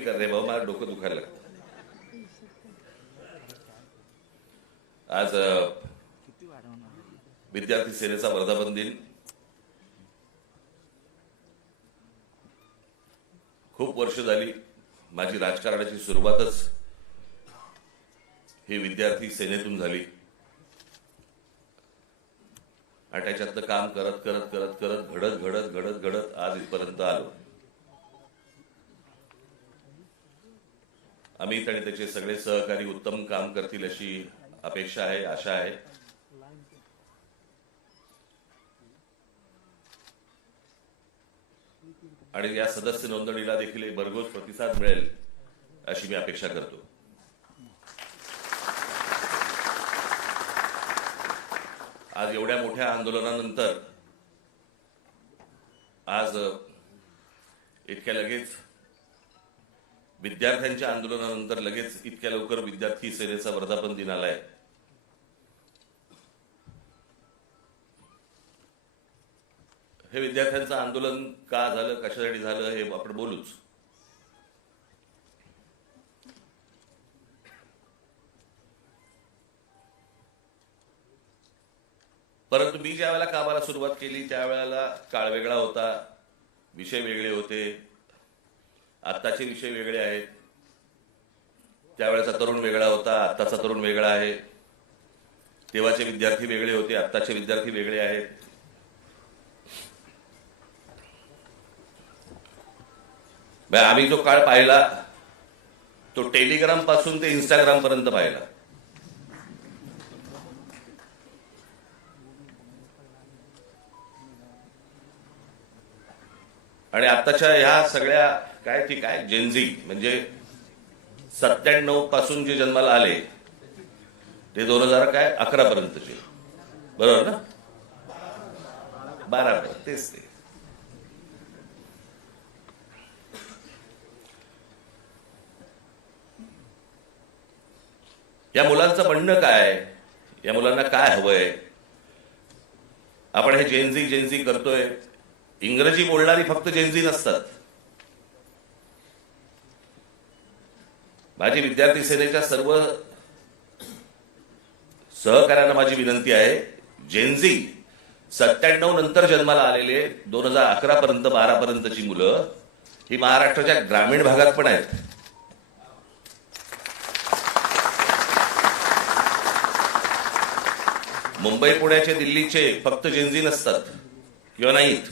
कर रे बाबा, मला डोकं दुखायला लागतं. आज विद्यार्थी सेनेचा वर्धापन दिन. खूप वर्ष झाली माझी राजकारणाची सुरुवातच ही विद्यार्थी सेनेतून झाली आणि त्याच्यातलं काम करत करत करत करत घडत घडत घडत घडत आज इथपर्यंत आलो. अमित आणि त्याचे सगळे सहकारी उत्तम काम करतील अशी अपेक्षा आहे, आशा आहे. आणि या सदस्य नोंदणीला देखील एक भरघोस प्रतिसाद मिळेल अशी मी अपेक्षा करतो. आज एवढ्या मोठ्या आंदोलनानंतर आज इतक्या लगेच विद्यार्थ्यांच्या आंदोलनानंतर लगेच इतक्या लवकर विद्यार्थी सेनेचा वर्धापन दिन आलाय. हे विद्यार्थ्यांचं आंदोलन का झालं, कशासाठी झालं हे आपण बोलूच. परंतु मी ज्या वेळेला कामाला सुरुवात केली त्यावेळेला काळ वेगळा होता, विषय वेगळे होते, आत्ताचे विषय वेगळे आहेत. त्यावेळेचा तरुण वेगळा होता, आत्ताचा तरुण वेगळा आहे. तेव्हाचे विद्यार्थी वेगळे होते, आत्ताचे विद्यार्थी वेगळे आहेत. आम्ही जो काळ पाहिला तो टेलिग्राम पासून ते इंस्टाग्राम पर्यंत पाहिला. आणि आताच्या ह्या सगळ्या काय जेनझी म्हणजे 97 पासून जे जन्माला आले ते 2011 पर्यंतचे, बरोबर ना? 12 तेच ते. या मुलांचं म्हणणं काय, या मुलांना काय हवंय? आपण हे जेनझी करतोय. इंग्रजी बोलणारी फक्त जेनझी नसतात. माझी विद्यार्थी सेनेच्या सर्व सहकार्यांना माझी विनंती आहे, जेनझी 97 नंतर जन्माला आलेले 2011 पर्यंत 12 पर्यंतची मुलं ही महाराष्ट्राच्या ग्रामीण भागात पण आहेत. मुंबई पुण्याचे दिल्लीचे फक्त जेनझी नसतात किंवा नाहीत.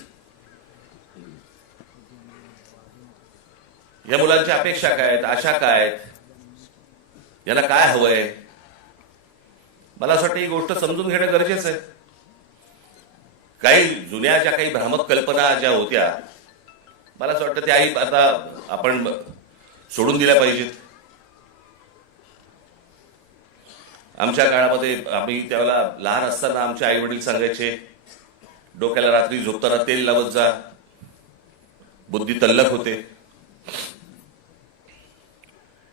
या मुलांच्या अपेक्षा काय आहेत, आशा काय आहेत, यांना काय हवंय? मला असं वाटतं ही गोष्ट समजून घेणं गरजेचं आहे. काही जुन्या ज्या काही भ्रामक कल्पना ज्या होत्या, मला असं वाटतं त्याही आता आपण सोडून दिल्या पाहिजेत. आमच्या काळामध्ये आम्ही त्यावेळेला लहान असताना आमचे आई वडील सांगायचे, डोक्याला रात्री झोपताना तेल लावत जा, बुद्धी तल्लख होते.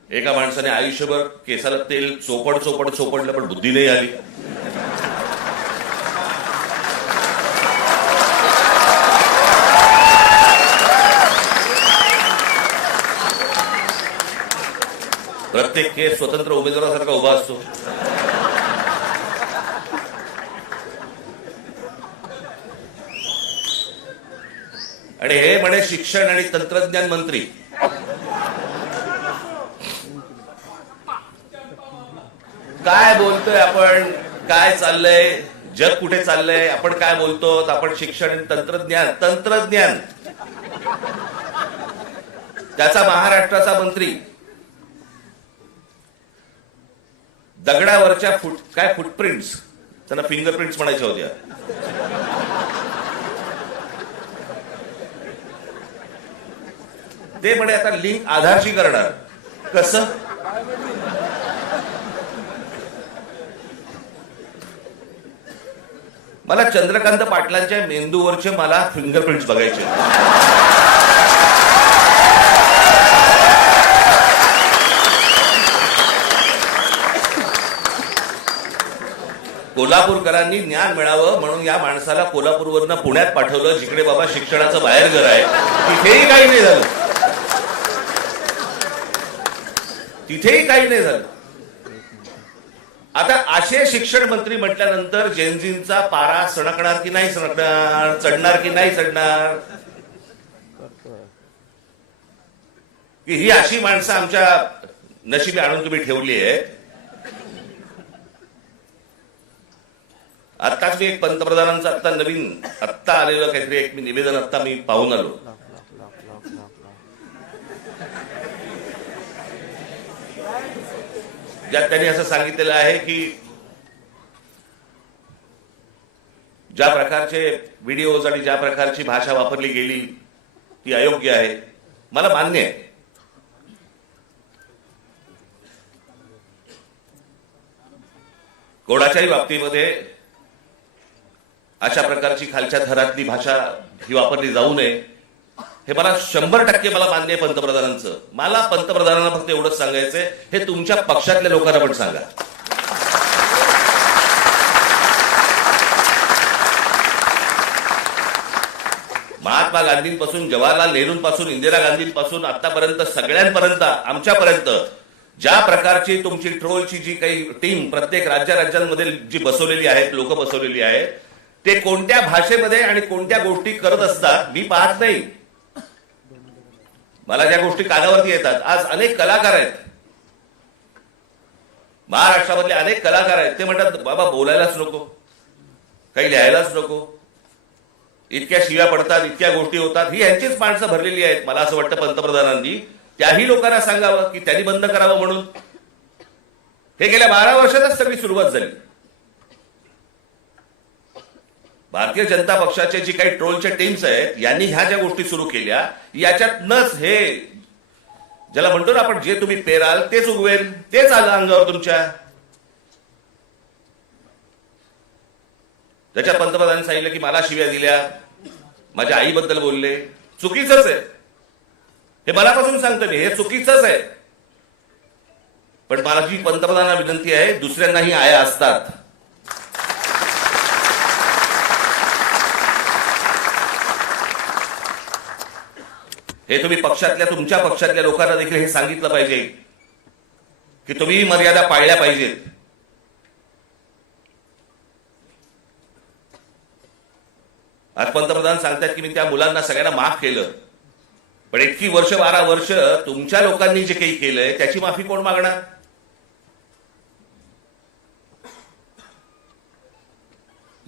एका माणसाने आयुष्यभर केसाला तेल चोपडलं पण बुद्धी नाही आली. प्रत्येक केस स्वतंत्र उमेदवारासारखा उभा असतो. आणि हे म्हणे शिक्षण आणि तंत्रज्ञान मंत्री. काय बोलतोय आपण, काय चाललंय, जग कुठे चाललंय, आपण काय बोलतो? आपण शिक्षण आणि तंत्रज्ञान त्याचा महाराष्ट्राचा मंत्री. दगडावरच्या फुटप्रिंट्स, त्यांना फिंगरप्रिंट्स म्हणायच्या होत्या, ते म्हणे आता लिंक आधारशी करणार. कसं? मला चंद्रकांत पाटलांच्या मेंदूवरचे मला फिंगरप्रिंट्स बघायचे. कोल्हापूरकरांनी ज्ञान मिळावं म्हणून या माणसाला कोल्हापूरवरनं पुण्यात पाठवलं, जिकडे बाबा शिक्षणाचं बाहेर घर आहे. तिथेही काही नाही झालं. तिथेही काही नाही झालं. आता असे शिक्षण मंत्री म्हटल्यानंतर जेनझींचा पारा सणकणार की नाही सणकणार, चढणार की नाही चढणार, की ही अशी माणसं आमच्या नशिबी आणून तुम्ही ठेवली आहे. आत्ताच मी एक पंतप्रधानांचं आत्ता नवीन आत्ता आलेलं काहीतरी एक निवेदन आत्ता मी पाहून आलो. ज्यात त्यांनी असं सांगितलेलं आहे की ज्या प्रकारचे व्हिडिओज आणि ज्या प्रकारची भाषा वापरली गेली ती अयोग्य आहे. मला मान्य आहे. कोणाच्याही बाबतीमध्ये अशा प्रकारची खालच्या थरातली भाषा ही वापरली जाऊ नये हे मला 100% मला मान्य आहे पंतप्रधानांचं. मला पंतप्रधानांना फक्त एवढंच सांगायचंय, हे तुमच्या पक्षातल्या लोकांना पण सांगा. महात्मा गांधींपासून जवाहरलाल नेहरूंपासून इंदिरा गांधींपासून आतापर्यंत सगळ्यांपर्यंत आमच्यापर्यंत ज्या प्रकारची तुमची ट्रोलची जी काही टीम प्रत्येक राज्यांमध्ये जी बसवलेली आहेत, लोक बसवलेली आहेत, ते कोणत्या भाषेमध्ये आणि कोणत्या गोष्टी करत असतात मी पाहत नाही. मला ज्या गोष्टी कानावरती येतात, आज अनेक कलाकार आहेत महाराष्ट्रामधले, अनेक कलाकार आहेत, ते म्हणतात बाबा बोलायलाच नको, काही लिहायलाच नको, इतक्या शिव्या पडतात, इतक्या गोष्टी होतात. ही यांचीच माणसं भरलेली आहेत. मला असं वाटतं पंतप्रधानांनी त्याही लोकांना सांगावं की त्यांनी बंद करावं म्हणून. हे गेल्या 12 वर्षातच सगळी सुरुवात झाली. भारतीय जनता पक्षाचे जी काही ट्रोलच्या टीम्स आहेत यांनी ह्या ज्या गोष्टी सुरू केल्या, याच्यातनच हे ज्याला म्हणतो ना आपण, जे तुम्ही पेराल तेच उगवेल, तेच आलं अंगावर तुमच्या. त्याच्या पंतप्रधानांनी सांगितलं की मला शिव्या दिल्या, माझ्या आईबद्दल बोलले. चुकीचंच आहे, हे मनापासून सांगतो मी, हे चुकीचंच आहे. पण माझी पंतप्रधानांना विनंती आहे, दुसऱ्यांनाही आया असतात. हे तुम्ही पक्षातल्या, तुमच्या पक्षातल्या लोकांना देखील हे सांगितलं पाहिजे की तुम्ही मर्यादा पाळल्या पाहिजेत. आज पंतप्रधान सांगतात की मी त्या मुलांना सगळ्यांना माफ केलं, पण इतकी वर्ष 12 वर्ष तुमच्या लोकांनी जे काही केलंय त्याची माफी कोण मागणार?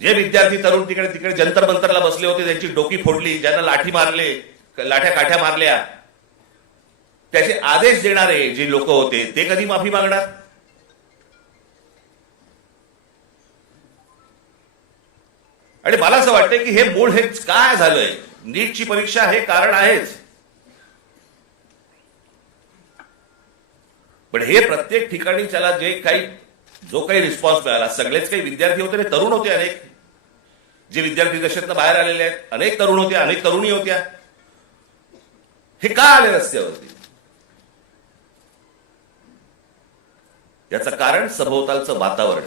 जे विद्यार्थी तरुण तिकडे जंतर मंतरला बसले होते, त्यांची डोकी फोडली, ज्यांना लाठी मारले, लाठ्या काठ्या मारल्या, त्याचे आदेश देणारे जे लोक होते ते कधी माफी मागणार? आणि मला असं वाटतं की हे मूळ हे काय झालंय, नीटची परीक्षा हे कारण आहेच, पण हे प्रत्येक ठिकाणी त्याला जे काही जो काही रिस्पॉन्स मिळाला, सगळेच काही विद्यार्थी होते, तरुण होते, अनेक जे विद्यार्थी दशेतनं बाहेर आलेले आहेत, अनेक तरुण होते, अनेक तरुणी होत्या. हे का आले रस्त्यावरती? याचं कारण सभोवतालचं वातावरण.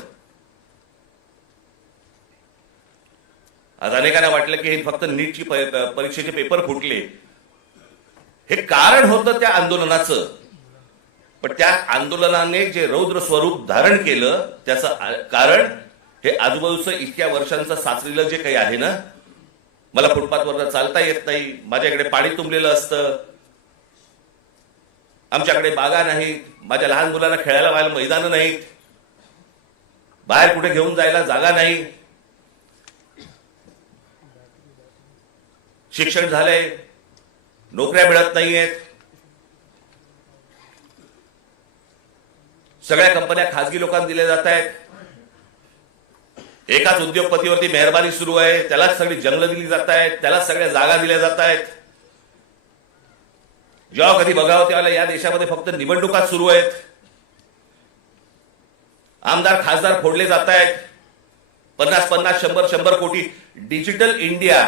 आज अनेकांना वाटलं की हे फक्त नीटची परीक्षेचे पेपर फुटले, हे कारण होतं त्या आंदोलनाचं. पण त्या आंदोलनाने जे रौद्र स्वरूप धारण केलं त्याचं कारण हे आजूबाजूचं इतक्या वर्षांचं साचलेलं जे काही आहे ना. मला फुटपाथवर चालता येत नाही, माझ्याकडे पाणी तुंबलेलं असतं, आमच्याकडे बागा नाहीत, माझ्या लहान मुलांना खेळायला व्हायला मैदानं नाहीत, बाहेर कुठे घेऊन जायला जागा नाही, शिक्षण झालंय, नोकऱ्या मिळत नाहीयेत, सगळ्या कंपन्या खासगी लोकांना दिल्या जात आहेत, एकाच उद्योगपतीवरती मेहरबानी सुरू आहे, त्यालाच सगळी जंगलं दिली जात आहेत, त्यालाच सगळ्या जागा दिल्या जात आहेत. जेव्हा कधी बघावं तेव्हा या देशामध्ये फक्त निवडणुका सुरू आहेत, आमदार खासदार फोडले जात आहेत, 50-50, 100-100 कोटी. डिजिटल इंडिया,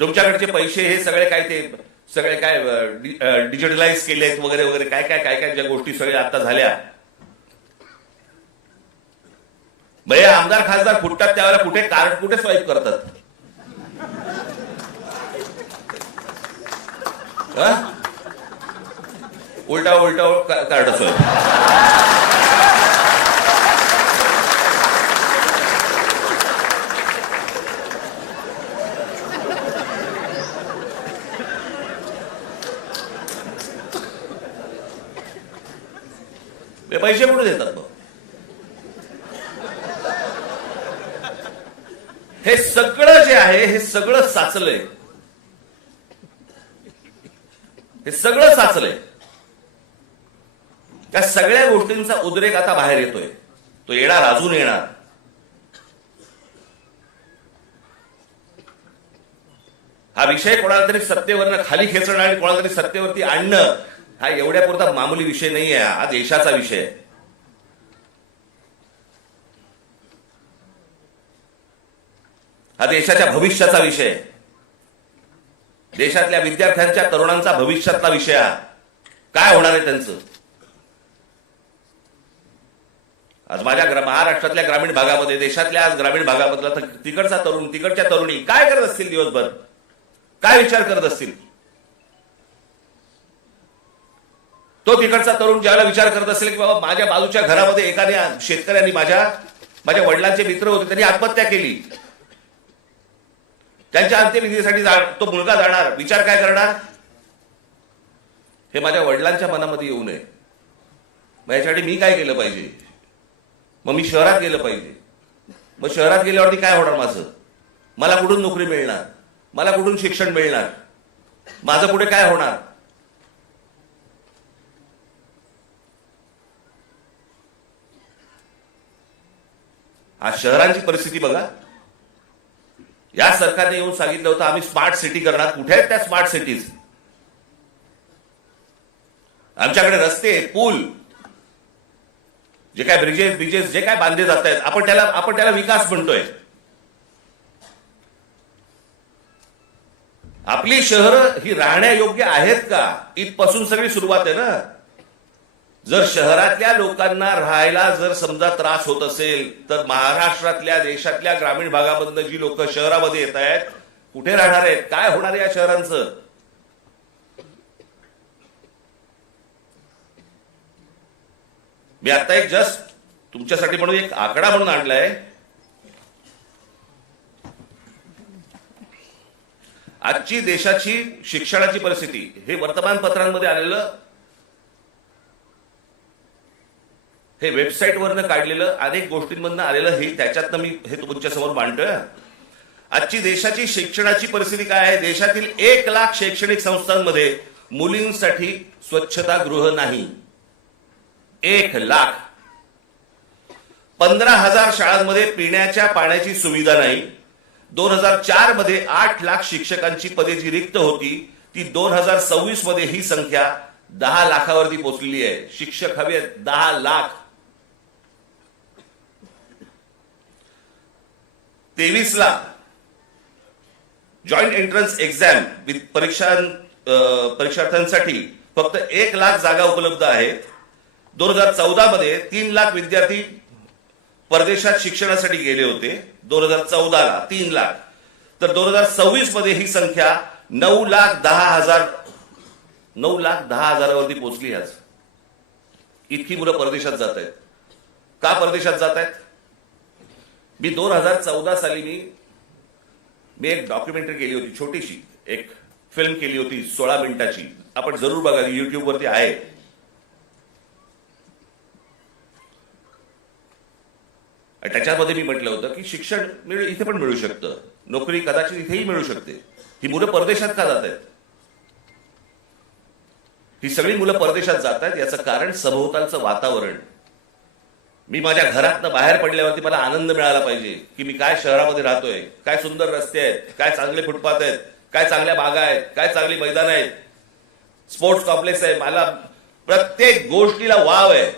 तुमच्याकडचे पैसे हे सगळे काय, ते सगळे काय डिजिटलाइज केलेत वगैरे वगैरे, काय काय काय काय ज्या गोष्टी सगळ्या आता झाल्या. म्हणजे आमदार खासदार फुटतात त्यावेळेला कुठे कार्ड कुठे स्वाईप करतात? उलटा उलटा कार्डसोय. पैसे कुठे देतात मग? हे सगळं जे आहे हे सगळं साचलंय. हे सगळं साचलंय. त्या सगळ्या गोष्टींचा उद्रेक आता बाहेर येतोय. तो येणार, अजून येणार. हा विषय कोणाला तरी सत्तेवरनं खाली खेचणं आणि कोणाला तरी सत्तेवरती आणणं हा एवढ्यापुरता मामूली विषय नाहीये. हा देशाचा विषय आहे. हा देशाच्या भविष्याचा विषय आहे. देशातल्या विद्यार्थ्यांच्या, तरुणांचा भविष्यातला विषय हा. काय होणार आहे त्यांचं? आज माझ्या महाराष्ट्रातल्या ग्रामीण भागामध्ये, देशातल्या आज ग्रामीण भागामधला तिकडचा तरुण, तिकडच्या तरुणी काय करत असतील दिवसभर? काय विचार करत असतील? तो तिकडचा तरुण ज्याला विचार करत असेल की बाबा माझ्या बाजूच्या घरामध्ये एखाद्या शेतकऱ्यांनी, माझ्या वडिलांचे मित्र होते, त्यांनी आत्महत्या केली. त्यांच्या अंत्यविधीसाठी तो मुलगा जाणार, विचार काय करणार? हे माझ्या वडिलांच्या मनामध्ये येऊ नये. मग याच्यासाठी मी काय केलं पाहिजे? मग मी शहरात गेलं पाहिजे. मग शहरात गेल्यावरती काय होणार माझं? मला कुठून नोकरी मिळणार? मला कुठून शिक्षण मिळणार? माझं पुढे काय होणार? आज शहरांची परिस्थिती बघा. या सरकारने येऊन सांगितलं होतं आम्ही स्मार्ट सिटी करणार. कुठे आहेत त्या स्मार्ट सिटीज? आमच्याकडे रस्ते, पूल, जे काय ब्रिजेस जे काय बांधले जात आहेत, आपण त्याला विकास म्हणतोय. आपली शहरं ही राहण्यायोग्य आहेत का? इथपासून सगळी सुरुवात आहे ना. जर शहरातल्या लोकांना राहायला जर समजा त्रास होत असेल तर महाराष्ट्रातल्या, देशातल्या ग्रामीण भागामधून जी लोक शहरामध्ये येत आहेत, कुठे राहणार आहेत? काय होणार आहे या शहरांचं? मी आता एक जस्ट तुमच्यासाठी म्हणून एक आकडा म्हणून आणलाय. आजची देशाची शिक्षणाची परिस्थिती हे वर्तमानपत्रांमध्ये आलेलं, हे वेबसाईटवरनं काढलेलं, अनेक गोष्टींमधनं आलेलं, हे त्याच्यातनं मी हे तुमच्या समोर मांडतोय. आजची देशाची शिक्षणाची परिस्थिती काय आहे? देशातील 1 लाख शैक्षणिक संस्थांमध्ये मुलींसाठी स्वच्छतागृह नाही. 1 लाख. 15,000 शाळांमध्ये पिण्याच्या पाण्याची सुविधा नाही. 2004 मध्ये 8 लाख शिक्षकांची पदे जी रिक्त होती ती 2026 मध्ये ही संख्या 10 लाखावरती पोहोचलेली आहे. शिक्षक हवे 10 lakh. 23 lakh joint entrance exam परीक्षार्थ्यांसाठी फक्त 1 लाख जागा उपलब्ध आहेत. 2014 मध्ये 3 लाख विद्यार्थी परदेशात शिक्षणासाठी गेले होते. 2014ला 3 लाख. तर 2026 मध्ये ही संख्या 9,10,000वरती पोहोचली. आज इतकी मुलं परदेशात जात आहेत. का परदेशात जात आहेत? मी 2014 साली मी एक डॉक्युमेंटरी केली होती, छोटीशी एक फिल्म केली होती 16 मिनिटाची. आपण जरूर बघा, युट्यूबवरती आहे. त्याच्यामध्ये मी म्हटलं होतं की शिक्षण इथे पण मिळू शकतं, नोकरी कदाचित इथेही मिळू शकते. ही मुलं परदेशात का जात आहेत? ही सगळी मुलं परदेशात जात आहेत याचं कारण सभोवतालचं वातावरण. मी माझ्या घरातनं बाहेर पडल्यावरती मला आनंद मिळाला पाहिजे की मी काय शहरामध्ये राहतोय, काय सुंदर रस्ते आहेत, काय चांगले फुटपाथ आहेत, काय चांगल्या बागा आहेत, काय चांगली मैदान आहेत, स्पोर्ट्स कॉम्प्लेक्स आहे. मला प्रत्येक गोष्टीला वाव आहे.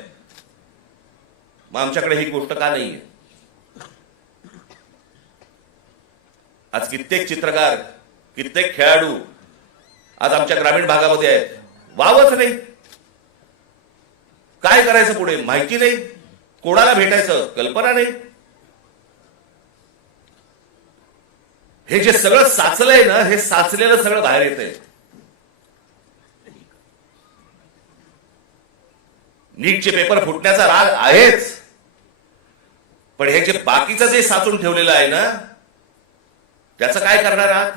मग आमच्याकडे ही गोष्ट का नाहीये? आज कित्येक चित्रकार, कित्येक खेळाडू आज आमच्या ग्रामीण भागामध्ये आहेत. वावच नाही. काय करायचं पुढे माहिती नाही, कोणाला भेटायचं कल्पना नाही. हे जे सगळं साचलंय ना, हे साचलेलं सगळं बाहेर येतंय. नीटचे पेपर फुटण्याचा राग आहेच, पण हे जे बाकीचं जे साचून ठेवलेलं आहे ना, त्याचं काय करणार आहात?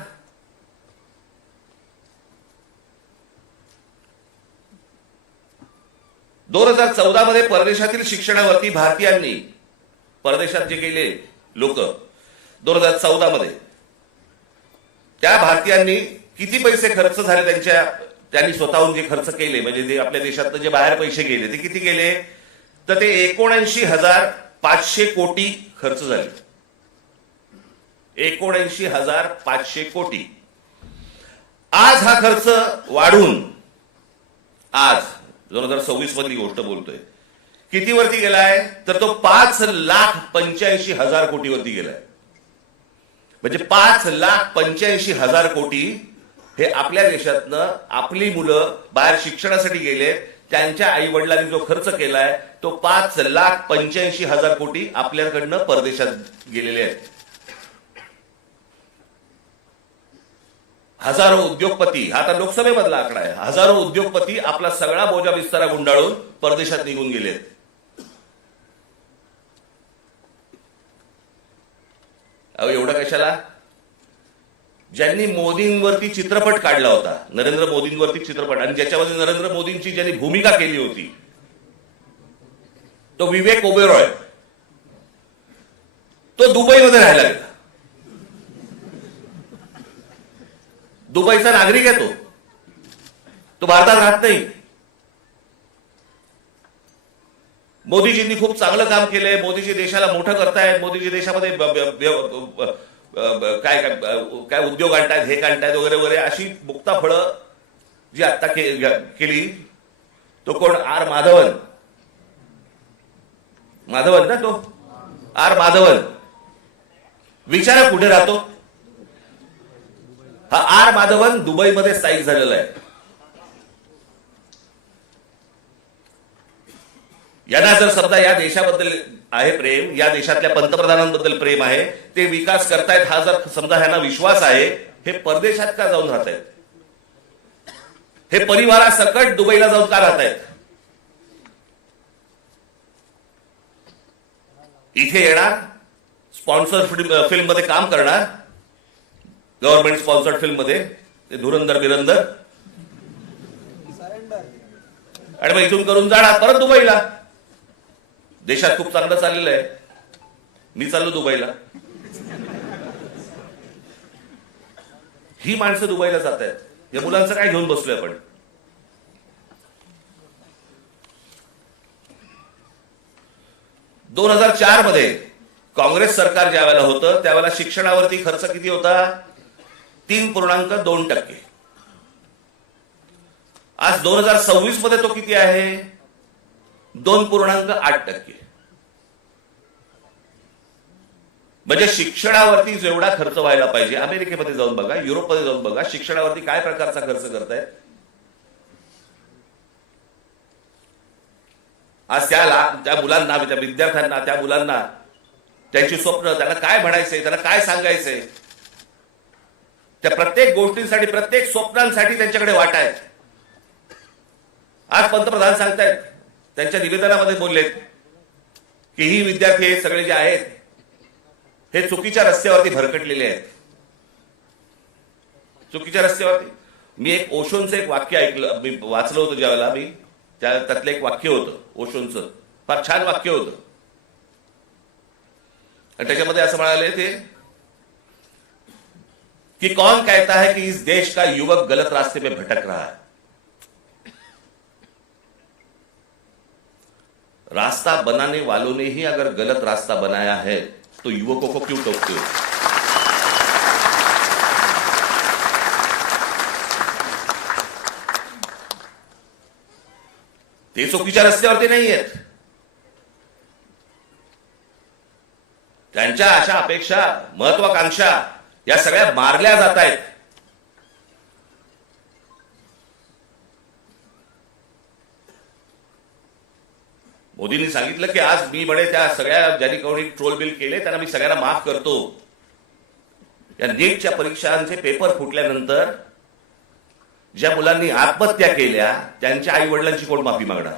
दोन 2014 मध्ये परदेशातील शिक्षणावरती भारतीयांनी, परदेशात जे गेले लोक 2014 मध्ये, त्या भारतीयांनी किती पैसे खर्च झाले त्यांनी स्वतःहून जे खर्च केले, म्हणजे जे आपल्या देशात जे बाहेर पैसे गेले ते किती गेले, तर ते 79,500 कोटी खर्च झाले. 79,500 कोटी. आज हा खर्च वाढून, आज 2026 मधली गोष्ट बोलतोय, किती वरती गेलाय, तर तो 5,85,000 कोटीवरती गेलाय. म्हणजे 5,85,000 कोटी हे आपल्या देशातनं आपली मुलं बाहेर शिक्षणासाठी गेले, त्यांच्या आई वडिलांनी जो खर्च केलाय तो 5,85,000 कोटी आपल्याकडनं परदेशात गेलेले आहेत. हजारो उद्योगपती, आता लोकसभेमधला आकडा आहे, हजारो उद्योगपती आपला सगळा बोजा बिस्तारा गुंडाळून परदेशात निघून गेले. अहो एवढं कशाला? ज्यांनी मोदींवरती चित्रपट काढला होता, नरेंद्र मोदींवरती चित्रपट, आणि ज्याच्यामध्ये नरेंद्र मोदींची ज्यांनी भूमिका केली होती तो विवेक ओबेरॉय, तो दुबईमध्ये राहायला गेला. दुबईचा नागरिक आहे तो भारतात राहत नाही. मोदीजींनी खूप चांगलं काम केलंय, मोदीजी देशाला मोठं करतायत, मोदीजी देशामध्ये काय उद्योग आणतायत, हे आणतायत वगैरे वगैरे, अशी मुक्ता फळं जी आता केली. तो कोण? आर माधवन ना, तो आर माधवन. विचारा कुठे राहतो हा आर माधवन? दुबईमध्ये स्थायिक झालेला आहे. यांना जर समजा या देशाबद्दल आहे प्रेम, या देशातल्या पंतप्रधानांबद्दल प्रेम आहे, ते विकास करतायत, हा जर समजा ह्यांना विश्वास आहे, हे परदेशात का जाऊन राहत आहेत? हे परिवारासकट दुबईला जाऊन का राहत आहेत? इथे येणार, स्पॉन्सर फिल्म मध्ये काम करणार, गव्हर्नमेंट स्पॉन्सर्ड फिल्म मध्ये, ते धुरंधर बिरंदर, आणि मग इथून करून जाणार परत दुबईला. देशात खूप चांगलं चाललेलं आहे, मी चाललो दुबईला. ही माणसं दुबईला जात आहेत. या मुलांचं काय घेऊन बसलोय आपण? दोन 2004 मध्ये काँग्रेस सरकार ज्या वेळेला होतं त्यावेळेला शिक्षणावरती खर्च किती होता? 3.2%. आज 2026 मध्ये तो किती आहे? 2.8%. म्हणजे शिक्षणावरती जेवढा खर्च व्हायला पाहिजे, अमेरिकेमध्ये जाऊन बघा, युरोपमध्ये जाऊन बघा, शिक्षणावरती काय प्रकारचा खर्च करतायत. आज त्या मुलांना, त्या विद्यार्थ्यांना, त्या मुलांना त्यांची स्वप्न, त्यांना काय म्हणायचंय, त्यांना काय सांगायचंय, त्या प्रत्येक गोष्टींसाठी, प्रत्येक स्वप्नांसाठी त्यांच्याकडे वाटा आहेत. आज पंतप्रधान सांगतायत, त्यांच्या निवेदनामध्ये बोललेत की ही विद्यार्थी हे सगळे जे आहेत हे चुकीच्या रस्त्यावरती भरकटलेले आहेत. चुकीच्या रस्त्यावरती. मी एक ओशोंचं एक वाक्य ऐकलं, मी वाचलं होतं ज्यावेळेला, मी त्यातलं एक वाक्य होतं ओशोंचं, फार छान वाक्य होतं. आणि त्याच्यामध्ये असं म्हणाले ते कि कौन कहता है कि इस देश का युवक गलत रास्ते पे भटक रहा है? रास्ता बनाने वालों ने ही अगर गलत रास्ता बनाया है तो युवकों को क्यों टोकते हो? ते चुकीच्या रस्त्यावरती नाही आहेत. त्यांच्या आशा, अपेक्षा, महत्वाकांक्षा या सगळ्या मारल्या जात आहेत. मोदींनी सांगितलं की आज मी म्हणे त्या सगळ्या ज्यांनी कोणी ट्रोल बिल केले त्यांना मी सगळ्यांना माफ करतो. या नीटच्या परीक्षांचे पेपर फुटल्यानंतर ज्या मुलांनी आत्महत्या केल्या त्यांच्या आई वडिलांची कोण माफी मागणार?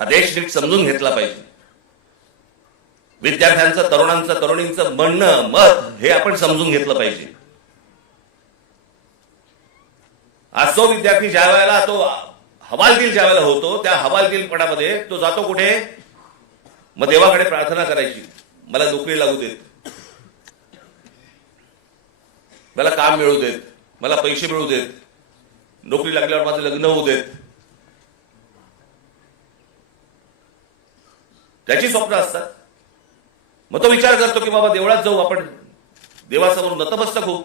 हा देश नीट समजून घेतला पाहिजे. विद्यार्थ्यांचं, तरुणांचं, तरुणींचं म्हणणं, मत हे आपण समजून घेतलं पाहिजे. आज तो विद्यार्थी ज्या वेळेला तो हवालदिल ज्या वेळेला होतो, त्या हवालदिलपणामध्ये तो जातो कुठे? मग देवाकडे प्रार्थना करायची, मला नोकरी लागू देत, मला काम मिळू देत, मला पैसे मिळू देत, नोकरी लागल्यावर माझं लग्न होऊ देत. त्याची स्वप्न असतात. मग तो विचार करतो की बाबा देवळात जाऊ आपण, देवासमोर नतमस्तक होऊ.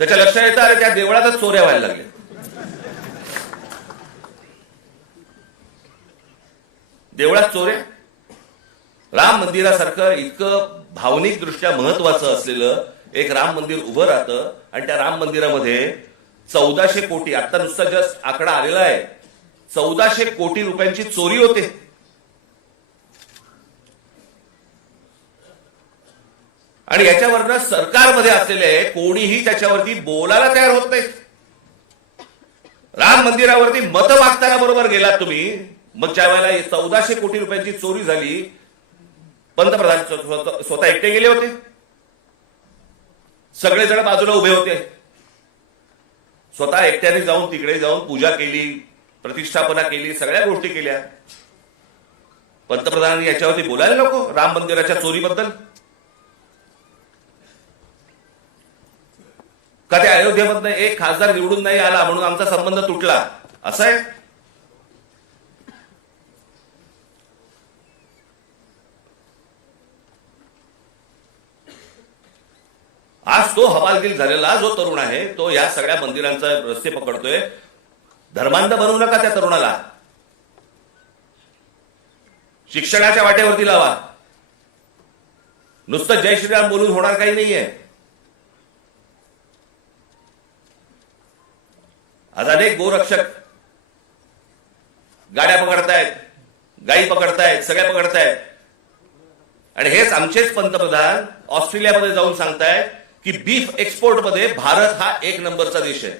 त्याच्या लक्षात येतं अरे त्या देवळातच चोऱ्या व्हायला लागल्या. देवळात चोऱ्या. राम मंदिरासारखं इतकं भावनिक दृष्ट्या महत्वाचं असलेलं एक राम मंदिर उभं राहतं आणि त्या राम मंदिरामध्ये 1400 कोटी, आता नुसता जस्ट आकडा आलेला आहे, 1400 कोटी रुपयांची चोरी होते. आणि याच्यावरनं सरकारमध्ये असलेले कोणीही त्याच्यावरती बोलायला तयार होत नाही. राम मंदिरावरती मतं मागताना बरोबर गेलात तुम्ही. मग ज्या वेळेला 1400 कोटी रुपयांची चोरी झाली, पंतप्रधान स्वतः एकटे गेले होते, सगळेजण बाजूला उभे होते. स्वतः एकट्याने जाऊन तिकडे जाऊन पूजा केली, प्रतिष्ठापना केली, सगळ्या गोष्टी केल्या. पंतप्रधानांनी याच्यावरती बोलायला नको राम मंदिराच्या चोरीबद्दल? का त्या अयोध्येमधनं एक खासदार निवडून नाही आला म्हणून आमचा संबंध तुटला, असं आहे? आज तो हवालदिल झालेला जो तरुण आहे तो या सगळ्या मंदिरांचा रस्ते पकडतोय. धर्मांध बनवू नका त्या तरुणाला. शिक्षणाच्या वाटेवरती लावा. नुसतं जय श्रीराम बोलून होणार काही नाहीये. आज अनेक गोरक्षक गाड्या पकडतायत, गायी पकडतायत, सगळ्या पकडतायत. आणि हेच आमचेच पंतप्रधान ऑस्ट्रेलियामध्ये जाऊन सांगतायत की बीफ एक्सपोर्ट मध्ये भारत हा 1 नंबरचा देश आहे.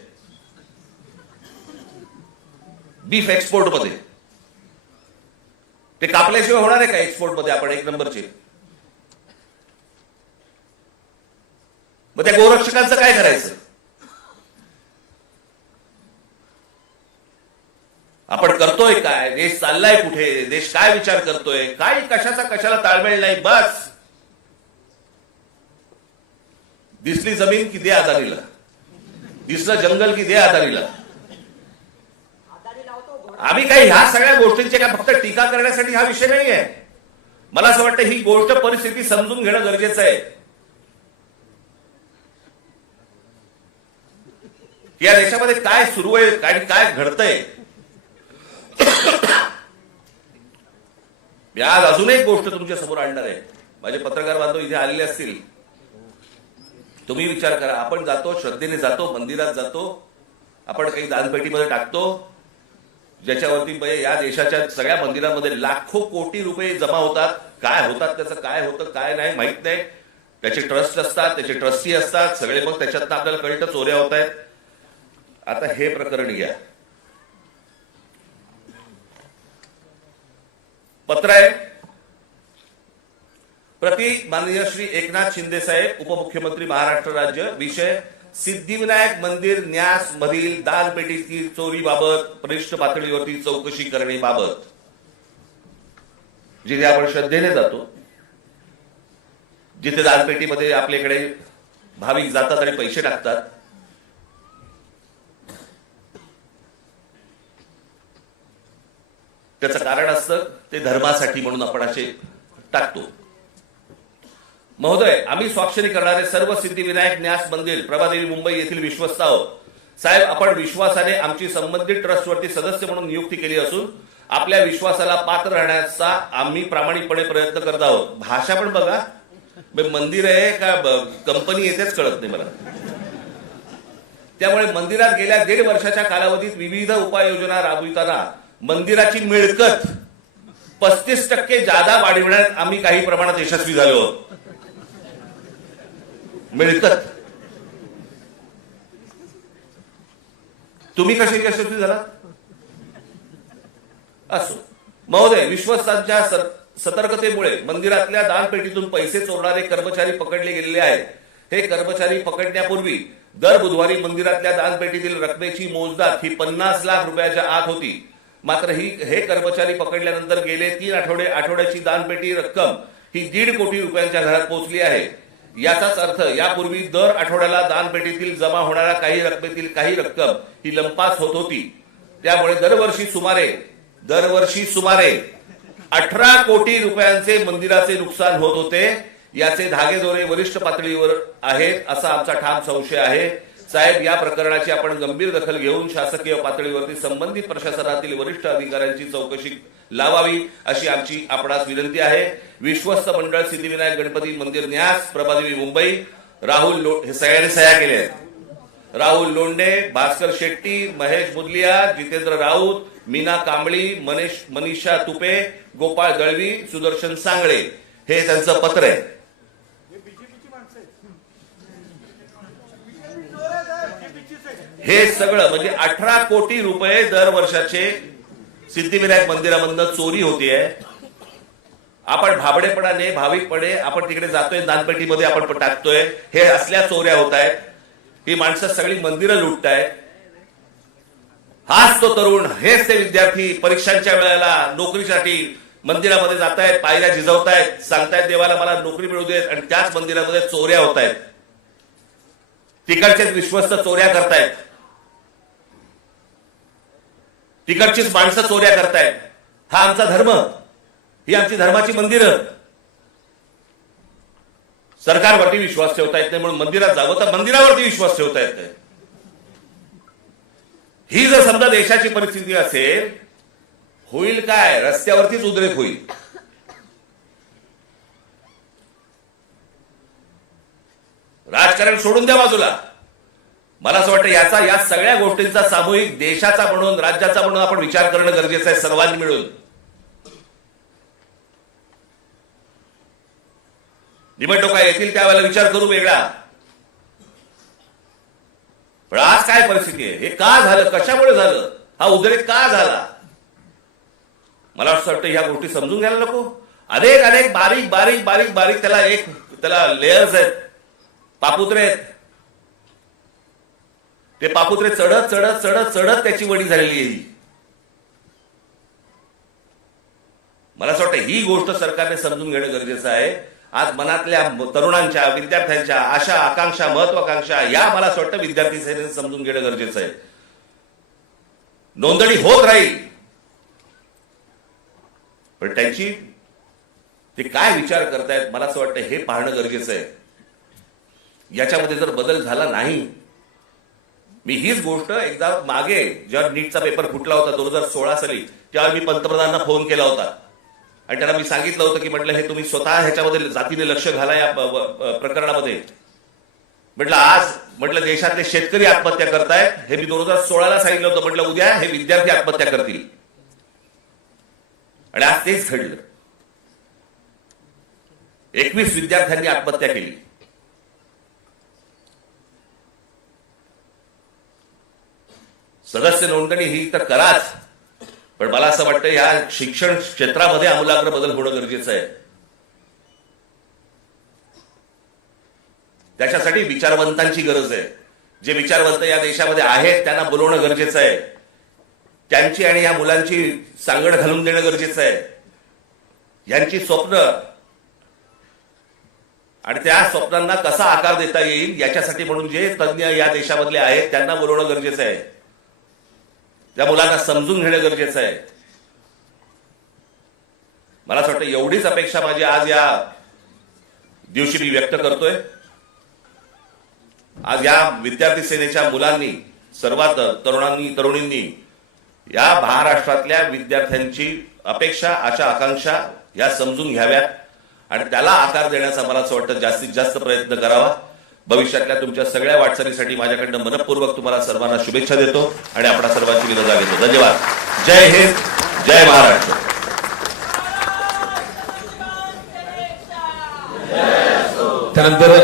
बीफ एक्सपोर्ट मध्ये ते कापल्याशिवाय होणार आहे का एक्सपोर्ट मध्ये आपण 1 नंबरचे? मग त्या गोरक्षकांचं काय करायचं? आपण करतोय काय? देश चाललाय कुठे? देश काय विचार करतोय? काय कशाचा कशाला ताळमेळ नाही. बस दिसली जमीन की दे आदानीला, दिसलं जंगल की दे आदानीला. आम्ही काही ह्या सगळ्या गोष्टींची काय फक्त टीका करण्यासाठी हा विषय नाही आहे. मला असं वाटतं ही गोष्ट परिस्थिती समजून घेणं गरजेचं आहे. या देशामध्ये काय सुरू आहे आणि काय घडतंय. मी आज अजून एक गोष्ट तुमच्या समोर आणणार आहे. माझे पत्रकार बांधव इथे आलेले असतील. तुम्ही विचार करा, आपण जातो, श्रद्धेने जातो, मंदिरात जातो, आपण काही दानपेटीमध्ये टाकतो, ज्याच्यावरती या देशाच्या सगळ्या मंदिरांमध्ये लाखो कोटी रुपये जमा होतात. काय होतात, त्याचं काय होतं काय नाही माहित नाही. त्याचे ट्रस्ट असतात, त्याचे ट्रस्टी असतात, सगळे मग त्याच्यातनं आपल्याला कळतं चोऱ्या होत आहेत. आता हे प्रकरण घ्या. पत्र आहे प्रति माननीय श्री एकनाथ शिंदे साहेब, उपमुख्यमंत्री महाराष्ट्र राज्य. विषय सिद्धिविनायक मंदिर न्यास मधील दानपेटीची चोरीबाबत वरिष्ठ पातळीवरती चौकशी करण्याबाबत. जिथे आपण श्रद्धेने जातो, जिथे दानपेटीमध्ये आपल्याकडे भाविक जातात आणि पैसे टाकतात, त्याचं कारण असतं ते धर्मासाठी म्हणून आपण असे टाकतो. महोदय, आम्ही स्वाक्षरी करणारे सर्व सिद्धिविनायक न्यास मंदिर प्रभादेवी मुंबई येथील विश्वस्त आहोत. साहेब, आपण विश्वासाने आमची संबंधित ट्रस्टवरती सदस्य म्हणून नियुक्ती केली असून आपल्या विश्वासाला पात्र राहण्याचा आम्ही प्रामाणिकपणे प्रयत्न करत आहोत. भाषा पण बघा, मंदिर आहे का कंपनी येतेच कळत नाही मला. त्यामुळे मंदिरात गेल्या 1.5 वर्षाच्या कालावधीत विविध उपाययोजना राबविताना मंदिराची मिळकत 35% जादा वाढविण्यात आम्ही काही प्रमाणात यशस्वी झालो आहोत. मिळकत तुम्ही कशी यशस्वी झाला? असो, महोदय, विश्वस्तांच्या सतर्कतेमुळे मंदिरातल्या दानपेटीतून पैसे चोरणारे कर्मचारी पकडले गेलेले आहेत. हे कर्मचारी पकडण्यापूर्वी दर बुधवारी मंदिरातल्या दानपेटीतील रकमेची मोजदाद ही 50 लाख रुपयाच्या आत होती. मात्र हे कर्मचारी पकडल्यानंतर गेले 3 आठवड्याची दानपेटी रक्कम ही 1.5 कोटी रुपयांच्या घरात पोहोचली आहे. याचाच अर्थ यापूर्वी दर आठवड्याला दानपेटीतील जमा होणाऱ्या काही रकमेतील काही रक्कम ही लंपास होत होती. त्यामुळे दरवर्षी सुमारे 18 कोटी रुपयांचे मंदिराचे नुकसान होत होते. याचे धागेदोरे वरिष्ठ पातळीवर आहेत असा आमचा ठाम संशय आहे. साहेब, या प्रकरणाची आपण गंभीर दखल घेऊन शासकीय पातळीवरती संबंधित प्रशासनातील वरिष्ठ अधिकाऱ्यांची चौकशी लावावी अशी आमची आपणास विनंती आहे. विश्वस्त मंडळ सिद्धिविनायक गणपती मंदिर न्यास, प्रभादेवी, मुंबई. हे सगळ्यांनी सह्या केल्या आहेत. राहुल लोंढे, भास्कर शेट्टी, महेश मुदलिया, जितेंद्र राऊत, मीना कांबळी, मनीषा तुपे, गोपाळ दळवी, सुदर्शन सांगळे, हे त्यांचं पत्र आहे. हे सगळं म्हणजे 18 कोटी रुपये दर वर्षाचे सिद्धिविनायक मंदिरामधनं चोरी होतीये. आपण भाबडेपणाने, भाविकपणे आपण तिकडे जातोय, दानपेटीमध्ये आपण टाकतोय. हे असल्या चोऱ्या होत आहेत. ही माणसं सगळी मंदिरं लुटतायत. हाच तो तरुण, हेच ते विद्यार्थी परीक्षांच्या वेळेला नोकरीसाठी मंदिरामध्ये जातायत, पायऱ्या झिजवतायत, सांगतायत देवाला मला नोकरी मिळू देत, आणि त्याच मंदिरामध्ये चोऱ्या होत आहेत. तिकडचेच विश्वस्त चोऱ्या करतायत. तिकडचीच माणसं चोऱ्या करतायत. हा आमचा धर्म, ही आमची धर्माची मंदिरं. सरकारवरती विश्वास ठेवता येत नाही म्हणून मंदिरात जावं, तर मंदिरावरती विश्वास ठेवता येत नाही. ही जर समजा देशाची परिस्थिती असेल, होईल काय? रस्त्यावरतीच उद्रेक होईल. राजकारण सोडून द्या बाजूला. मला असं वाटतं या सगळ्या गोष्टींचा सामूहिक देशाचा म्हणून, राज्याचा म्हणून आपण विचार करणं गरजेचं आहे, सर्वांनी मिळून. निवडणुका येतील त्यावेळेला विचार करू वेगळा. पण आज काय परिस्थिती आहे? हे का झालं? कशामुळे झालं? हा उद्रेक का झाला? मला असं वाटतं ह्या गोष्टी समजून घ्यायला नको. अनेक बारीक त्याला लेयर्स आहेत, पापुत्रे आहेत. ते पापुत्रे चढत त्याची वडी झालेली आहे. मला असं वाटतं ही गोष्ट सरकारने समजून घेणं गरजेचं आहे. आज मनातल्या तरुणांच्या, विद्यार्थ्यांच्या आशा, आकांक्षा, महत्वाकांक्षा या मला असं वाटतं विद्यार्थी सेनेने समजून घेणं गरजेचं आहे. नोंदणी होत राहील, पण ते काय विचार करतायत मला असं वाटतं हे पाहणं गरजेचं आहे. याच्यामध्ये जर बदल झाला नाही, मी हीच गोष्ट एकदा मागे जेव्हा नीटचा पेपर फुटला होता 2016 साली, तेव्हा मी पंतप्रधानांना फोन केला होता आणि त्यांना मी सांगितलं होतं की म्हटलं हे तुम्ही स्वतः ह्याच्यामध्ये जातीने लक्ष घाला या प्रकरणामध्ये. म्हटलं देशातले शेतकरी आत्महत्या करतायत, हे मी 2016ला सांगितलं होतं. म्हटलं उद्या हे विद्यार्थी आत्महत्या करतील, आणि आज तेच घडलं. 21 विद्यार्थ्यांनी आत्महत्या केली. सदस्य नोंदणी ही तर कराच, पण मला असं वाटतं या शिक्षण क्षेत्रामध्ये आमूलाग्र बदल होणं गरजेचं आहे. त्याच्यासाठी विचारवंतांची गरज आहे. जे विचारवंत या देशामध्ये आहेत त्यांना बोलवणं गरजेचं आहे. त्यांची आणि या मुलांची सांगड घालून देणं गरजेचं आहे. यांची स्वप्न आणि त्या स्वप्नांना कसा आकार देता येईल याच्यासाठी म्हणून जे तज्ञ या देशामधले आहेत त्यांना बोलवणं गरजेचं आहे. त्या मुलांना समजून घेणं गरजेचं आहे. मला असं वाटतं एवढीच अपेक्षा माझी आज या दिवशी मी व्यक्त करतोय. आज या विद्यार्थी सेनेच्या मुलांनी, सर्वात तरुणींनी या महाराष्ट्रातल्या विद्यार्थ्यांची अपेक्षा, आशा, आकांक्षा या समजून घ्याव्यात आणि त्याला आकार देण्याचा मला असं वाटतं जास्तीत जास्त प्रयत्न करावा. भविष्यातल्या तुमच्या सगळ्या वाटचालीसाठी माझ्याकडनं मनपूर्वक तुम्हाला सर्वांना शुभेच्छा देतो आणि आपणा सर्वांची रजा घेतो. धन्यवाद. जय हिंद, जय महाराष्ट्र. त्यानंतर